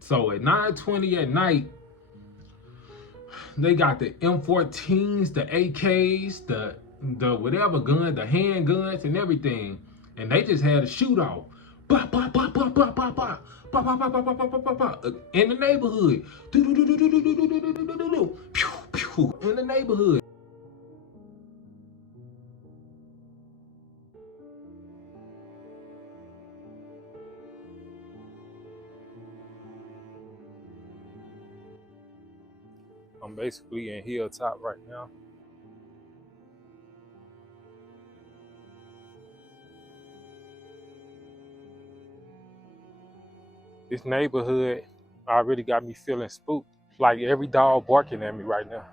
So at 9:20 at night, they got the M14s, the AKs, the whatever gun, the handguns and everything. And they just had a shootout. Bah, bah, bah, bah, bah, bah, bah. Bah, bah, bah, bah, bah, bah, bah, bah, in the neighborhood. Pew, pew, in the neighborhood. I'm basically in Hilltop right now. This neighborhood already got me feeling spooked. Like every dog barking at me right now.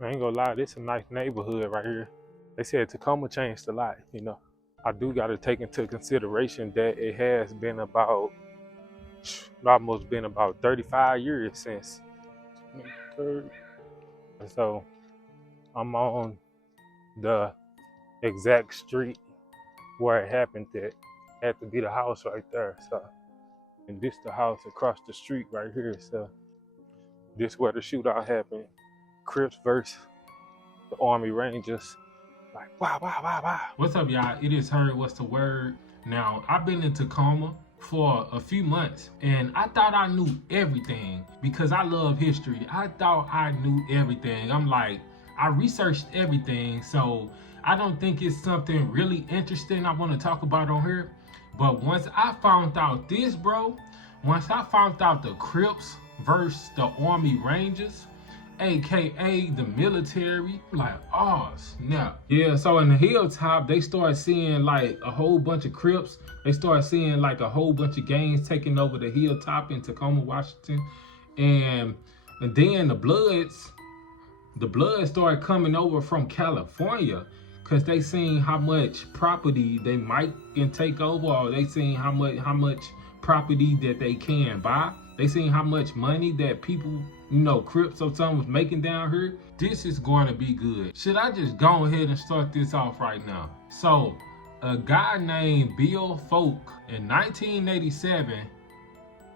I ain't gonna lie, this is a nice neighborhood right here. They said Tacoma changed a lot, you know. I do gotta take into consideration that it has been almost been about 35 years since. So I'm on the exact street where it happened. That had to be the house right there. So, and this the house across the street right here. So this where the shootout happened. Crips versus the Army Rangers. Like wow, wow, wow, wow. What's up, y'all? It is Heard. What's the word? Now I've been in Tacoma for a few months and I thought I knew everything because I love history. I thought I knew everything. I'm like, I researched everything, so I don't think it's something really interesting I want to talk about on here. But once I found out this, bro, once I found out the Crips versus the Army Rangers, aka the military, like, oh snap. Yeah, so in the Hilltop, they started seeing like a whole bunch of Crips. They started seeing like a whole bunch of gangs taking over the Hilltop in Tacoma, Washington. And then the Bloods started coming over from California because they seen how much property they might can take over, or they seen how much property that they can buy. They seen how much money that people, you know, Crips or something was making down here. This is going to be good. Should I just go ahead and start this off right now? So, a guy named Bill Folk in 1987,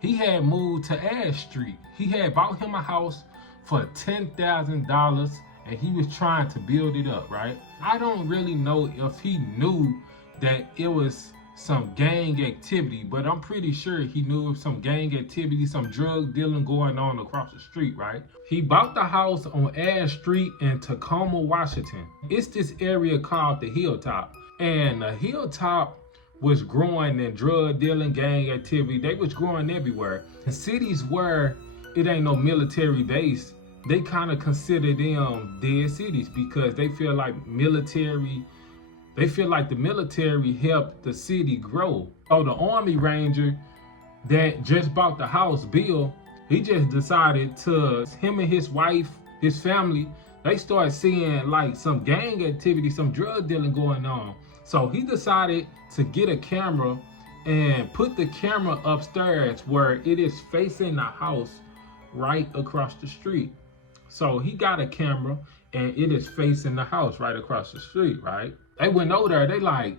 he had moved to Ash Street. He had bought him a house for $10,000 and he was trying to build it up, right? I don't really know if he knew that it was some gang activity, but I'm pretty sure he knew of some gang activity, some drug dealing going on across the street, right? He bought the house on Ash Street in Tacoma, Washington. It's this area called the Hilltop. And the Hilltop was growing in drug dealing, gang activity. They was growing everywhere. In cities where it ain't no military base, they kind of consider them dead cities because they feel like the military helped the city grow. So the Army Ranger that just bought the house, Bill, he just decided to, him and his wife, his family, they started seeing like some gang activity, some drug dealing going on. So he decided to get a camera and put the camera upstairs where it is facing the house right across the street. So he got a camera and it is facing the house right across the street, right? They went over there, they like,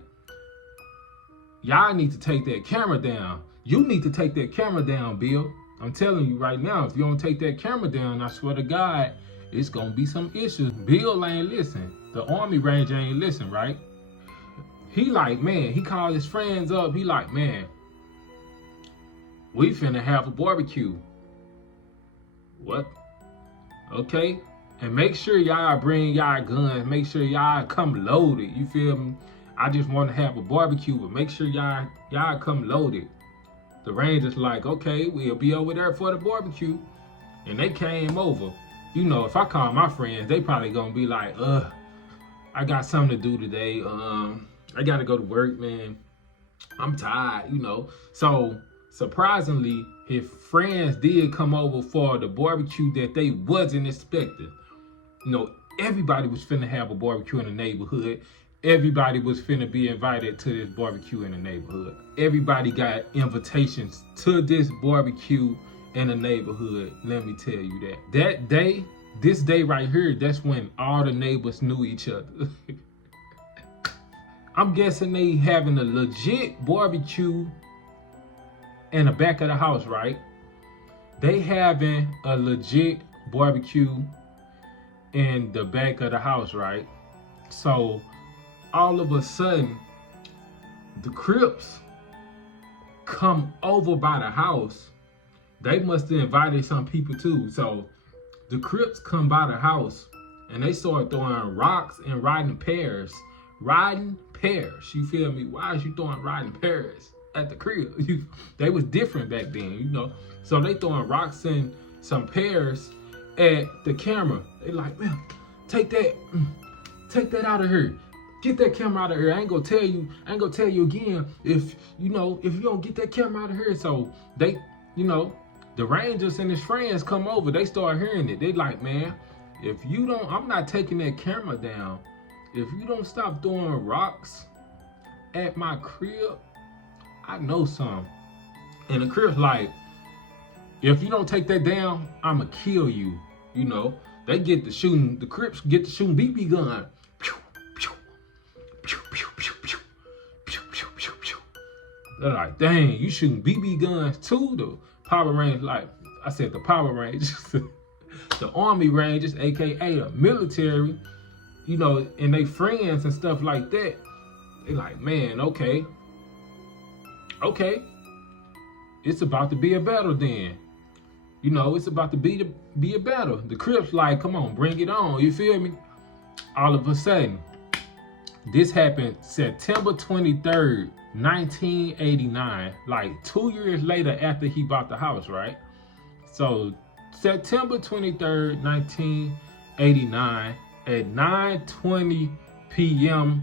y'all need to take that camera down. You need to take that camera down, Bill. I'm telling you right now, if you don't take that camera down, I swear to God, it's gonna be some issues. Bill ain't listen. The Army Ranger ain't listen, right? He like, man, he called his friends up. He like, man, we finna have a barbecue. What? Okay. And make sure y'all bring y'all guns. Make sure y'all come loaded. You feel me? I just want to have a barbecue, but make sure y'all come loaded. The Rangers like, okay, we'll be over there for the barbecue. And they came over. You know, if I call my friends, they probably gonna be like, I got something to do today. I gotta go to work, man. I'm tired, you know. So surprisingly, his friends did come over for the barbecue that they wasn't expecting. You know, everybody was finna have a barbecue in the neighborhood. Everybody was finna be invited to this barbecue in the neighborhood. Everybody got invitations to this barbecue in the neighborhood. Let me tell you that. That day, this day right here, that's when all the neighbors knew each other. I'm guessing they having a legit barbecue in the back of the house, right? They having a legit barbecue in the back of the house, right? So all of a sudden, the Crips come over by the house. They must have invited some people too. So the Crips come by the house and they start throwing rocks and riding pears. Riding pears, you feel me? Why is you throwing riding pears at the crib? They was different back then, you know. So they throwing rocks and some pears at the camera. They like, man, take that out of here. Get that camera out of here. I ain't gonna tell you again if you don't get that camera out of here. So they, the Rangers and his friends come over. They start hearing it. They like, man, if you don't, I'm not taking that camera down. If you don't stop throwing rocks at my crib, I know some. And the Crips like, if you don't take that down, I'ma kill you. They get to shooting. The Crips get to shooting BB gun. They're like, dang, you shooting BB guns too? The Power Rangers, the Power Rangers, the Army Rangers, aka the military, and they friends and stuff like that. They like, man, okay, it's about to be a battle then. It's about to be a battle. The Crips like, come on, bring it on. You feel me? All of a sudden, this happened September 23rd, 1989, like 2 years later after he bought the house, right? So September 23rd, 1989 at 9:20 p.m.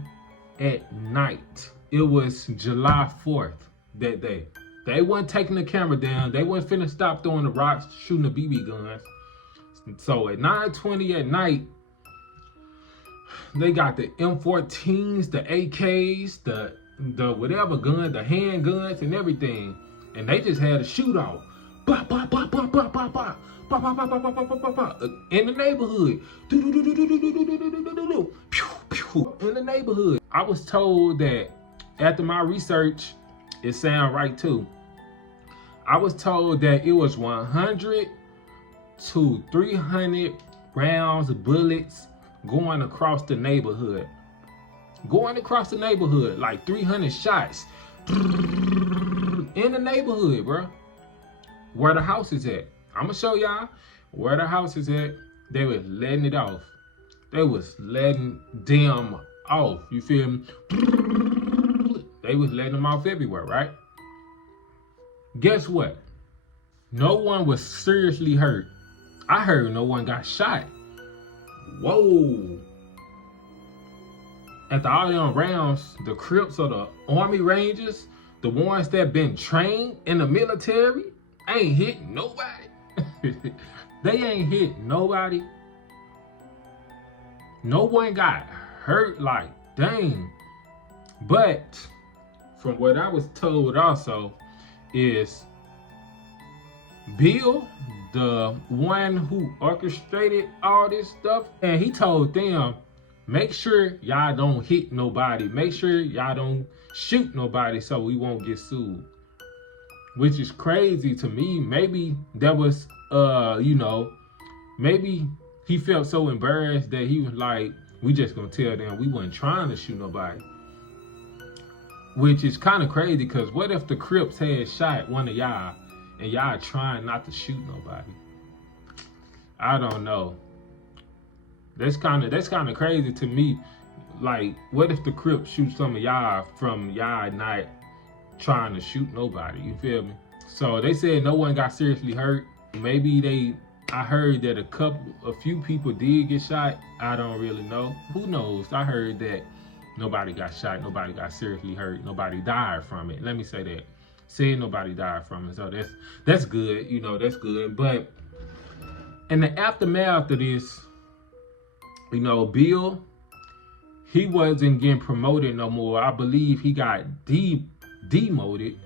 at night. It was July 4th that day. They wasn't taking the camera down. They wasn't finna stop throwing the rocks, shooting the BB guns. So at 9:20 at night, they got the M14s, the AKs, the whatever gun, the handguns and everything. And they just had a shootout. Bah, bah, bah, bah, bah, bah, bah. Bah, bah, bah, bah, bah, bah, bah, bah, in the neighborhood. In the neighborhood. I was told that after my research, it sound right too. I was told that it was 100 to 300 rounds of bullets going across the neighborhood. Like 300 shots in the neighborhood, bro. Where the house is at. I'm gonna show y'all where the house is at. They was letting it off. They was letting them off. You feel me? They was letting them off everywhere, right? Guess what? No one was seriously hurt. I heard no one got shot. Whoa. After all them rounds, the Crips or the Army Rangers, the ones that been trained in the military, ain't hit nobody. They ain't hit nobody. No one got hurt, like, dang. But from what I was told also is Bill, the one who orchestrated all this stuff, and he told them, make sure y'all don't hit nobody. Make sure y'all don't shoot nobody so we won't get sued. Which is crazy to me. Maybe that was, maybe he felt so embarrassed that he was like, we just gonna tell them we wasn't trying to shoot nobody. Which is kind of crazy, because what if the Crips had shot one of y'all and y'all trying not to shoot nobody? I don't know. That's kind of crazy to me. Like, what if the Crips shoot some of y'all from y'all not trying to shoot nobody? You feel me? So they said no one got seriously hurt. Maybe I heard that a few people did get shot. I don't really know. Who knows? I heard that nobody got shot, nobody got seriously hurt, nobody died from it. Let me say that. Said nobody died from it. So that's good. That's good. But in the aftermath of this, Bill, he wasn't getting promoted no more. I believe he got demoted.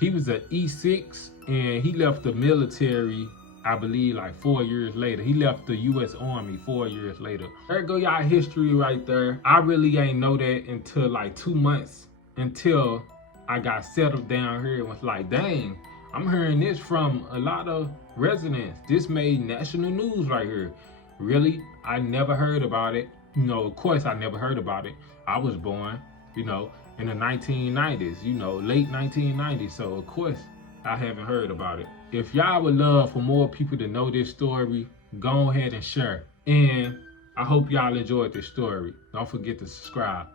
He was an E6 and he left the military I believe like 4 years later. He left the U.S. Army 4 years later. There go y'all history right there. I really ain't know that until like 2 months, until I got settled down here and was like, dang, I'm hearing this from a lot of residents. This made national news right here. Really? I never heard about it. You know, of course I never heard about it. I was born, you know, in the 1990s, you know, late 1990s. So of course I haven't heard about it. If y'all would love for more people to know this story, go ahead and share. And I hope y'all enjoyed this story. Don't forget to subscribe.